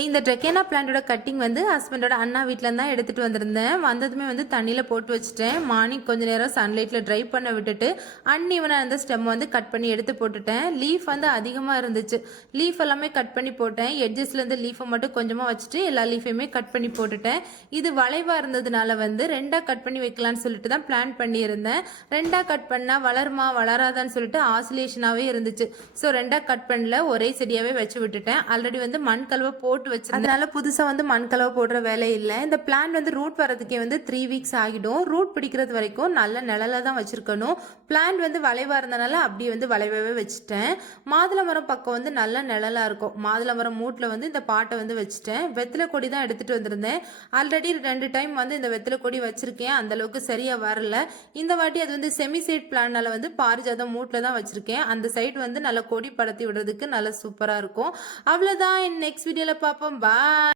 இந்த ட்ரெக்கேனா பிளான்ட்டோட கட்டிங் வந்து ஹஸ்பண்டோட அண்ணா வீட்ல தான் எடுத்துட்டு வந்திருந்தேன். வந்ததுமே வந்து தண்ணியில போட்டு வச்சுட்டேன். மார்னிங் கொஞ்ச நேரம் சன்லைட்ல ட்ரை பண்ண விட்டுட்டு அன்ஈவனா அந்த ஸ்டெம் வந்து கட் பண்ணி எடுத்து போட்டுட்டேன். லீஃப் வந்து அதிகமா இருந்துச்சு. லீஃப் எல்லாமே கட் பண்ணி போட்டேன். எட்ஜஸ்ல இருந்து லீஃபை மட்டும் கொஞ்சமா வச்சுட்டு எல்லா லீஃபையுமே கட் பண்ணி போட்டுட்டேன். இது வளைவா இருந்ததுனால வந்து ரெண்டா கட் பண்ணி வைக்கலாம்னு சொல்லிட்டு தான் பிளான் பண்ணியிருந்தேன். ரெண்டா கட் பண்ணா வளருமா வளராதான்னு சொல்லிட்டு ஆசிலேஷனாவே இருந்துச்சு. ஸோ ரெண்டா கட் பண்ணல, ஒரே செடியாவே வச்சு விட்டுட்டேன். ஆல்ரெடி வந்து மண் கலவை போட்டு வச்சிருந்தேன். அதனால புதுசா வந்து மண் கலவை போடுற வேலை இல்லை. இந்த பிளான்ட் வந்து ரூட் வரதுக்கே வந்து 3 வீக்ஸ் ஆகிடும். ரூட் பிடிக்கிறது வரைக்கும் நல்ல நிழல தான் வச்சிருக்கணும். பிளான்ட் வந்து வளைவா இருந்தனால அப்படியே வந்து வளைவாவே வச்சுட்டேன். மாதுளை மரம் பக்கம் வந்து நல்ல நிழலா இருக்கும். மாதுளை மரம் மூட்டில் வந்து இந்த பாட்டை வந்து வச்சுட்டேன். வெத்தலை கொடி தான் எடுத்துட்டு வந்திருந்தேன். ஆல்ரெடி 2 டைம் வந்து இந்த வெத்தலை கொடி வச்சிருக்கேன். அந்த அளவுக்கு சரியா வரல. இந்த வாட்டி அது வந்து செமி சைட் பிளான்னால வந்து பாரிஜாதம் மூட்டில் தான் வச்சிருக்கேன். அந்த சைடு வந்து நல்ல கொடி படத்தி விடுறதுக்கு நல்ல சூப்பரா இருக்கும். அவ்வளவுதான். நெக்ஸ்ட் வீடியோல பார்ப்போம். பாய்.